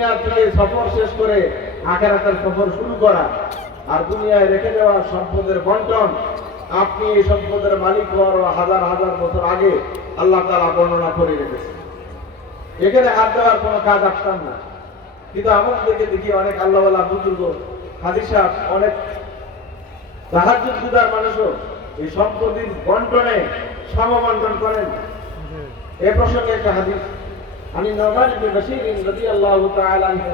দুনিয়া থেকে সফর শেষ করে আখিরাতের সফর শুরু করা, আর দুনিয়ায় রেখে যাওয়া সম্পদের বন্টন, আপনি এই সম্পদের মালিক হওয়ার হাজার হাজার বছর আগে আল্লাহ তাআলা বর্ণনা করে রেখেছেন। এখানে হাত দেওয়ার কোনো কাজ আসতাম না, কিন্তু আমাদেরকে দেখি অনেক আল্লাহওয়ালা বুজুর্গ হাজী সাহেব, অনেক তাহাজ্জুদগুজার মানুষও এই সম্পত্তির বন্টনে সমবন্টন করেন। এ প্রসঙ্গে একটা হাদিস, আমি নুমান ইবনে বাশীর রাদিয়াল্লাহু তাআলা আনহু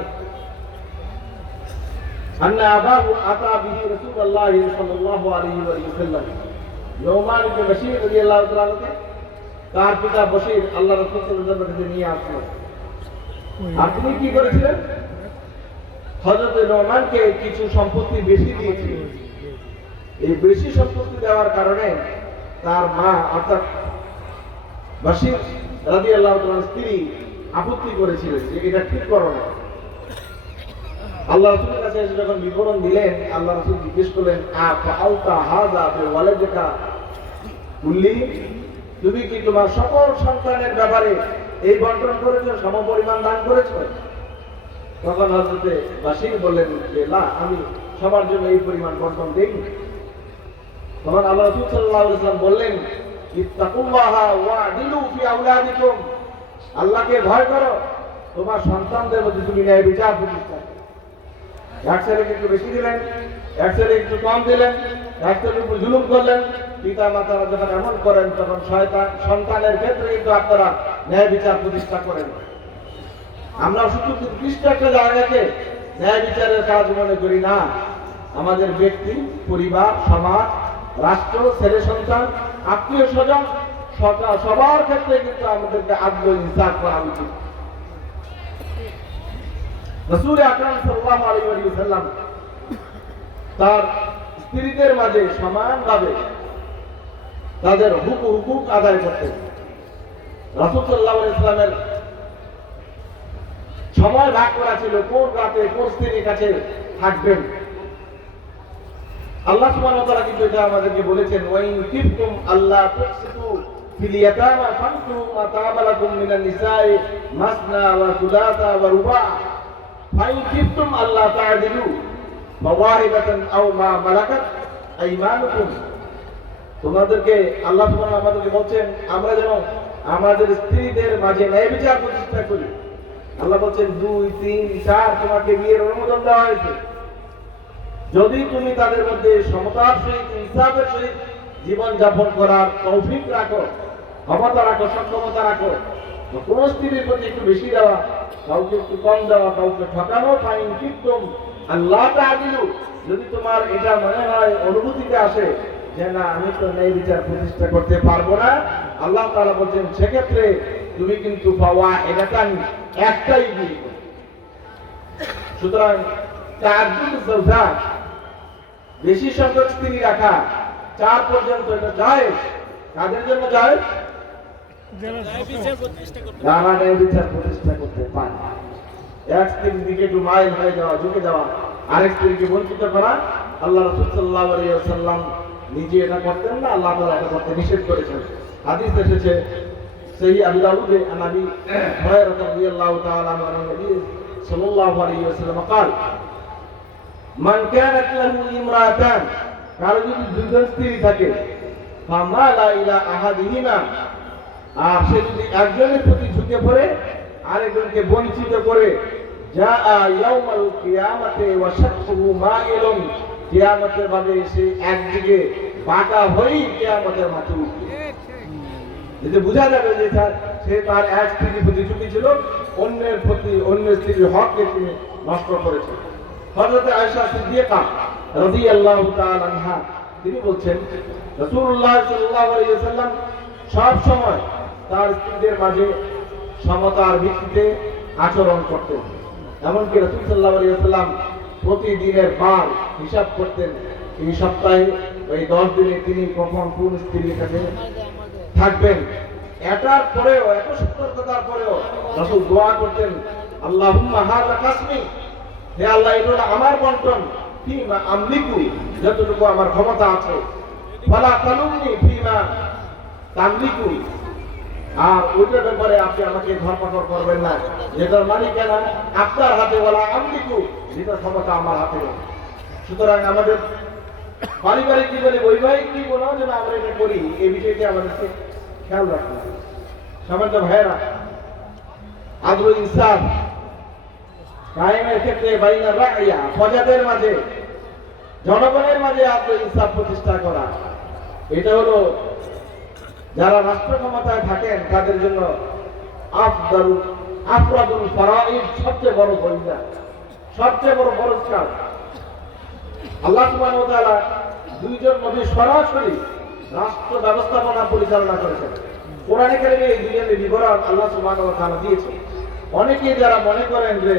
أن أباه أتى به رسول الله صلى الله عليه وسلم। নুমান ইবনে বাশীর রাদিয়াল্লাহু তাআলা তার পিতা বশীর আল্লাহ রাসূল সাল্লাল্লাহু আলাইহি ওয়াসাল্লাম নিয়ে আসলেন। আপনি কি করেছিলেন? হযরত নুমানকে কিছু সম্পত্তি বেশি দিয়েছিলেন। এই বেশি সম্পত্তি দেওয়ার কারণে তার মা অর্থাৎ বশীর রাদিয়াল্লাহু তাআলার স্ত্রী আপত্তি করেছিলেন যে এটা ঠিক করো না। আল্লাহ রাসূলের কাছে এসে যখন বিবরণ দিলেন, আল্লাহ রাসূল জিজ্ঞেস করলেন, আফাআলতা হাযা বিওয়ালাদিকা কুল্লি, তুমি কি তোমার সকল সন্তানের ব্যাপারে এই বন্টন করেছো, সমপরিমাণ দান করেছো? তখন হযরতে বশীর বললেন যে না, আমি সবার জন্য এই পরিমাণ বন্টন দেইনি। তখন আল্লাহ রাসূল সাল্লাল্লাহু আলাইহি ওয়াসাল্লাম বললেন, ইত্তাকুল্লাহা ওয়া'দিলু ফি আওলাদিকুম, আল্লাহকে ভয় করো, তোমার সন্তানদের মধ্যে তুমি ন্যায় বিচার প্রতিষ্ঠা করো। এক ছেলেকে একটু বেশি দিলেন, এক ছেলে একটু কম দিলেন, এক ছেলের উপর জুলুম করলেন, পিতা মাতারা যখন এমন করেন তখন সন্তানের ক্ষেত্রে কিন্তু আপনারা ন্যায় বিচার প্রতিষ্ঠা করেন। আমরা শুধু নির্দিষ্ট একটা জায়গাকে ন্যায় বিচারের কাজ মনে করি না, আমাদের ব্যক্তি, পরিবার, সমাজ, রাষ্ট্র, ছেলে সন্তান, আত্মীয় স্বজন, সবার ক্ষেত্রে কিন্তু আমাদেরকে আদল ইনসাফ করা উচিত। রাসূল আকরাম সাল্লাল্লাহু আলাইহি ওয়াসাল্লাম তার স্ত্রীদের মাঝে সমানভাবে তাদের হুকুক আদায় করতেন। রাসূল সাল্লাল্লাহু আলাইহি ওয়াসাল্লামের সময় ভাগ করা ছিল, কোন রাতে কোন স্ত্রীর কাছে থাকবেন। আল্লাহ সুবহানাহু ওয়া তাআলা কিন্তু এটা আমাদেরকে বলেছেন, ওয়াইন কিফতুম আল্লাহ তুকসিতু ফিল ইয়াতামা ফানকিহু মা তাবা লাকুম মিনান নিসাই মাসনা ওয়া সুলাসা ওয়া রুবা ফাইন কিফতুম আল্লাহ তা'দিলু ফাওয়াহিদাতান আও মা মালাকাত আইমানুকুম। তোমাদেরকে আল্লাহ সুবহানাহু আমাদেরকে বলছেন আমরা যেন আমাদের স্ত্রীদের মাঝে ন্যায় বিচার প্রতিষ্ঠা করি। আল্লাহ বলছেন 2, 3, 4 তোমাকে বিয়ের অনুমোদন দেওয়া হয়েছে, যদি তুমি তাদের মধ্যে সমতার সহিত, ইনসাফের সহিত জীবন যাপন করার তৌফিক রাখো, ক্ষমতা রাখো, সক্ষমতা রাখো। কোন স্ত্রীর প্রতি একটু বেশি দেওয়া, কাউকে একটু কম দেওয়া, কাউকে ঠকানো, ফাইন কিফতুম আল্লাহ তা'দিলু, যদি তোমার এটা মনে হয়, অনুভূতিতে আসে যে না আমি তো ন্যায় বিচার প্রতিষ্ঠা করতে পারবো না, আল্লাহ তাআলা বলছেন সেক্ষেত্রে তুমি কিন্তু ফাওয়াহিদাতান, একটাই বিয়ে করো। সুতরাং তা'দ্দুদ যাওজাত, বেশি সংখ্যক স্ত্রী রাখা, 4 পর্যন্ত এটা জায়েজ। কাদের জন্য জায়েজ? যারা ন্যায় বিচার প্রতিষ্ঠা করতে পারে। এক স্ত্রীর দিকে একটু মাইল হয়ে যাওয়া, ঝুঁকে যাওয়া, আরেক স্ত্রীকে বঞ্চিত করা, আল্লাহ রাসূল সাল্লাল্লাহু আলাইহি ওয়াসাল্লাম নিজে এটা করতেন না, আল্লাহ তাআলা এটা করতে নিষেধ করেছেন। হাদিস এসেছে সহিহ আবু দাউদে আন আবি হুরায়রা রাদিয়াল্লাহু তাআলা আনহু নবী সাল্লাল্লাহু আলাইহি ওয়াসাল্লাম قال মান কানাত লাহু ইমরাতান, কারো যদি দুইজন স্ত্রী থাকে, ফামালা ইলা আহাদিহিমা, আর সে যদি একজনের প্রতি ঝুঁকে পড়ে আরেকজনকে বঞ্চিত করে, জাআ ইয়াউমাল কিয়ামাতি ওয়া শাককুহু মাইলুন, কিয়ামতের মাঠে সে একদিকে বাঁকা হয়েই কিয়ামতের মাঠে উঠবে। এতে বোঝা যাবে যে সে তার এক স্ত্রীর প্রতি ঝুঁকি ছিল, অন্যের প্রতি অন্য স্ত্রীর হককে তিনি নষ্ট করেছে। হযরত আয়েশা সিদ্দিকা রাদিয়াল্লাহু তাআলা আনহা তিনি বলছেন, রাসূলুল্লাহ সাল্লাল্লাহু আলাইহি ওয়াসাল্লাম সব সময় তার স্ত্রীদের মাঝে সমতার ভিত্তিতে আচরণ করতেন। এমনকি রাসূল সাল্লাল্লাহু আলাইহি ওয়াসাল্লাম প্রতিদিনের বার হিসাব করতেন, এই সপ্তাহে ওই 10 দিনে তিনি কখন কোন স্ত্রীর কাছে থাকবেন। এটার পরেও, এত সতর্কতার পরেও রাসূল দোয়া করতেন, আল্লাহুম্মা হাযা কাসমি, হে আল্লাহ এটা আমার বন্টন, ফিমা আমলিকু, যতটুকু আমার ক্ষমতা আছে, ফালা তালুমনি ফিমা তামলিকু, আর ওইটার ব্যাপারে আপনি আমাকে ধরপাকড় করবেন না, যেটার মালিকানা আপনার হাতে, বলা আমলিকু, যেটার ক্ষমতা আমার হাতে নেই। সুতরাং আমাদের পারিবারিক জীবনে, বৈবাহিক জীবনেও যেন আমরা এটা করি, এই বিষয়টি আমাদেরকে খেয়াল রাখতে হবে। সামান্য ভাইয়েরা, আদল ইনসাফ কায়েমের ক্ষেত্রে বাইনা রাইয়া, প্রজাদের মাঝে, জনগণের মাঝে আদল ইনসাফ প্রতিষ্ঠা করা, এটা হলো যারা রাষ্ট্র ক্ষমতায় থাকেন তাদের জন্য আফরাদুল ফারাইদ, সবচেয়ে বড় ফরিজা, সবচেয়ে বড় ফরজ কাজ। আল্লাহ সুবহানাহু ওয়া তাআলা দুইজন নবী সরাসরি রাষ্ট্র ব্যবস্থাপনা পরিচালনা করেছেন। কোরআনে কারিমে এই দুইজনের বিবরণ আল্লাহ সুবহানাহু ওয়া তাআলা দিয়েছেন। অনেকেই যারা মনে করেন যে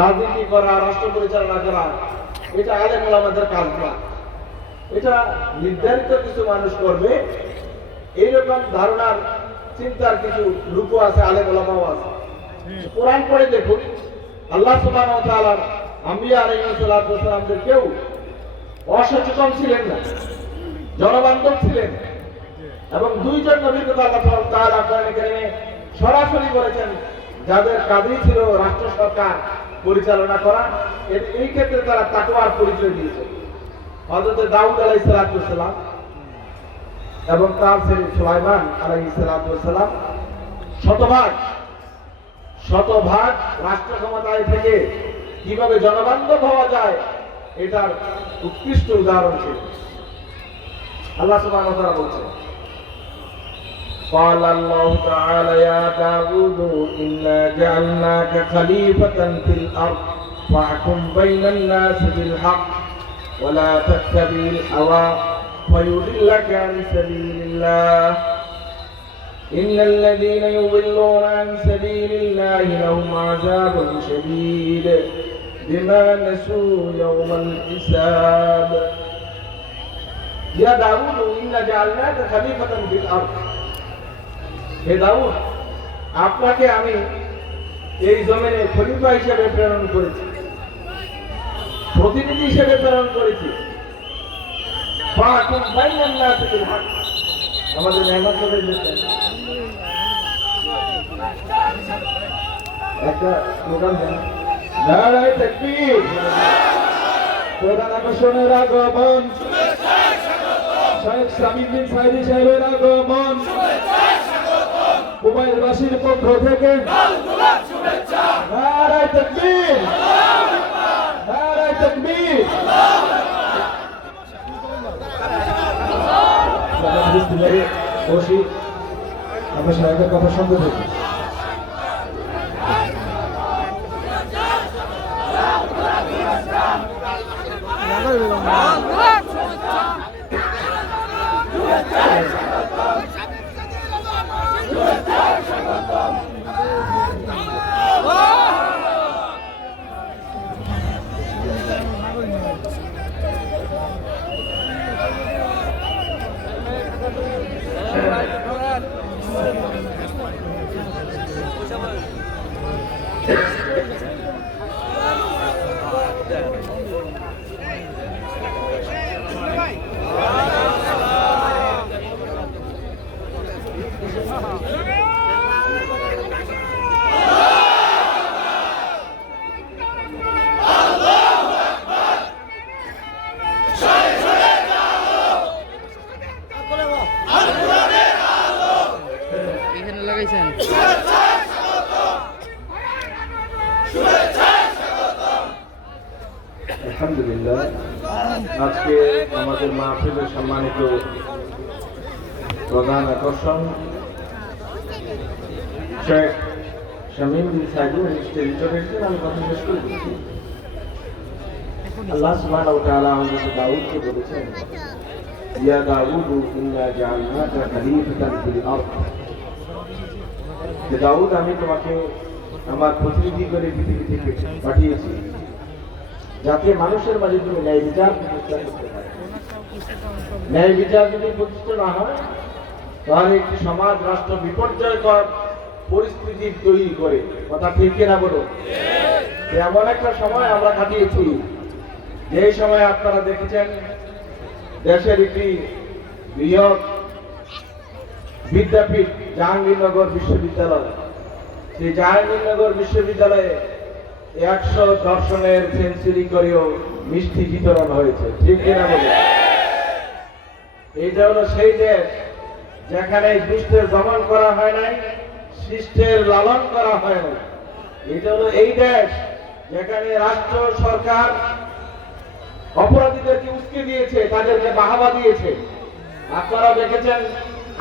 রাজনীতি করা, রাষ্ট্র পরিচালনা করা, এটা আলেম ওলামাদের কাজ না, এটা নির্ধারিত কিছু মানুষ করবে, এইরকম ধারণার চিন্তার কিছু লোক আছে, আলেম ওলামাও আছে। কোরআন পড়ে দেখুন, আল্লাহ সুবহানাহু ওয়া তাআলার আম্বিয়া আলাইহিস সালাতু ওয়াস সালামদের কেউ অসচেতন ছিলেন না, জনবান্ধব ছিলেন। এবং দুইজন নবীর কথা আল্লাহ তাআলা কোরআনে কারিমে সরাসরি বলেছেন, যাদের কাজই ছিল রাষ্ট্র সরকার পরিচালনা করা, এই ক্ষেত্রে তারা তাকওয়ার পরিচয় দিয়েছে। হযরত দাউদ আলাইহিস সালাতু ওয়াস সালাম এবং তার ছেলে সুলাইমান আলাইহিস সালাতু ওয়াস সালাম শতভাগ রাষ্ট্র ক্ষমতায় থেকে কিভাবে জনবান্ধব হওয়া যায় এটার উৎকৃষ্ট উদাহরণ ছিল। আল্লাহ সুবহানাহু ওয়া তাআলা বলছেন, قال الله تعالى يا داود إنا جعلناك خليفة في الأرض فاحكم بين الناس بالحق ولا تتبع الهوى فيضلك عن سبيل الله إن الذين يضلون عن سبيل الله لهم عذاب شديد بما نسوا يوم الحساب يا داود إنا جعلناك خليفة في الأرض। হে দাউদ, আপনাকে আমি এই জমিনে খলিফা হিসেবে প্রেরণ করেছি, প্রতিনিধি হিসেবে প্রেরণ করেছি। ফাকুম বাইনান নাস বিল হক, আমাদের মেহমান করে দিয়েছেন একটা স্লোগান দেন, নারায়ে তাকবীর, প্রধান আকর্ষণের আগমন, শেখ শামীম বিন সাইদি সাহেবের আগমন, মোবাইলবাসীর পক্ষ থেকে নারায়ে তাকবীর, নারায়ে তাকবীর। আমরা সাহেবের কথা শুনতে থাকি। আলহামদুলিল্লাহ, আজকে আমাদের মাহফিলের সম্মানিত প্রধান আকর্ষণ শেখ শামীম বিন সাইদি স্টেজে চলে এসেছেন। আমি কথা শেষ করে দিচ্ছি। আল্লাহ সুবহানাহু ওয়া তাআলা হযরত দাউদকে বলেছেন, ইয়া দাউদ ইন্না জাআলনাকা খলিফাতান ফিল আরদ, যে দাউদ, আমি তোমাকে আমার প্রতিনিধি করে পৃথিবী থেকে পাঠিয়েছি, যাতে মানুষের মাঝে তুমি ন্যায় বিচার প্রতিষ্ঠা করতে পারো। ন্যায় বিচার যদি প্রতিষ্ঠা না হয়, তাহলে একটি সমাজ রাষ্ট্র বিপর্যয়কর পরিস্থিতি তৈরি করে। কথা ঠিক কিনা বলো? এমন একটা সময় আমরা কাটিয়েছি, যে সময় আপনারা দেখেছেন দেশের একটি বৃহৎ বিদ্যাপীঠ জাহাঙ্গীরনগর বিশ্ববিদ্যালয়। সেই জাহাঙ্গীরনগর বিশ্ববিদ্যালয়ে 100 দর্শনের সেঞ্চুরি করেও মিষ্টি বিতরণ হয়েছে, ঠিক কিনা বলে? এইটা হলো সেই দেশ যেখানে দুষ্টের দমন করা হয় নাই, শিষ্টের লালন করা হয় নাই। এটা হলো এই দেশ যেখানে রাষ্ট্র সরকার অপরাধীদেরকে উস্কে দিয়েছে, তাদেরকে বাহাবা দিয়েছে। আপনারা দেখেছেন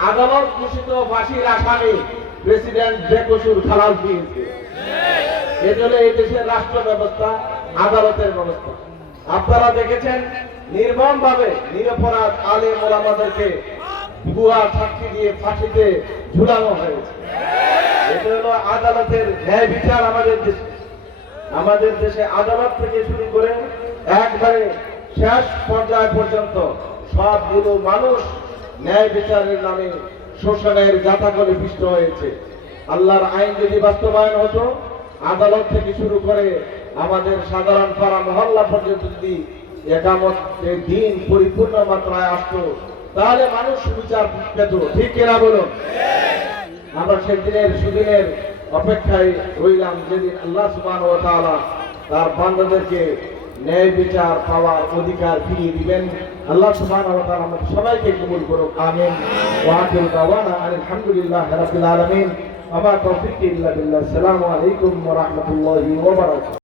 আদালত ঘোষিত ফাঁসির আসামি প্রেসিডেন্ট বেকসুর খালাস দিয়েছে। এটা হলো এই দেশের রাষ্ট্র ব্যবস্থা, আদালতের ব্যবস্থা। আপনারা দেখেছেন নির্মমভাবে নিরপরাধ আলেম ওলামাদেরকে ভুয়া সাক্ষী দিয়ে ফাঁসিতে ঝুলানো হয়েছে। এটা হলো আদালতের ন্যায় বিচার আমাদের দেশে। আমাদের দেশে আদালত থেকে শুরু করে একবারে শেষ পর্যায় পর্যন্ত সবগুলো মানুষ ন্যায় বিচারের নামে শোষণের জাতাকলে পিষ্ট হয়েছে। আল্লাহর আইন যদি বাস্তবায়ন হতো, আদালত থেকে শুরু করে আমাদের সাধারণ পাড়া মহল্লা পর্যন্ত যদি একামতের দিন পরিপূর্ণ মাত্রায় আসতো, তাহলে মানুষ বিচার পেত, ঠিক কিনা বলুন? আমরা সেদিনের সুদিনের অপেক্ষায় রইলাম, যেদিন আল্লাহ সুবহানাহু ওয়া তাআলা তার বান্দাদেরকে ন্যায় বিচার পাওয়ার অধিকার ফিরিয়ে দিবেন। আল্লাহ সুবহানাহু ওয়া তাআলা আমাদের সবাইকে কবুল করুক, আমিন। ওয়া আখিরু দাওয়ানা আলহামদুলিল্লাহি রাব্বিল আলামিন। ওয়া মা তাওফীকি ইল্লা বিল্লাহ। আসসালামু আলাইকুম ওয়া রাহমাতুল্লাহি ওয়া বারাকাতুহু।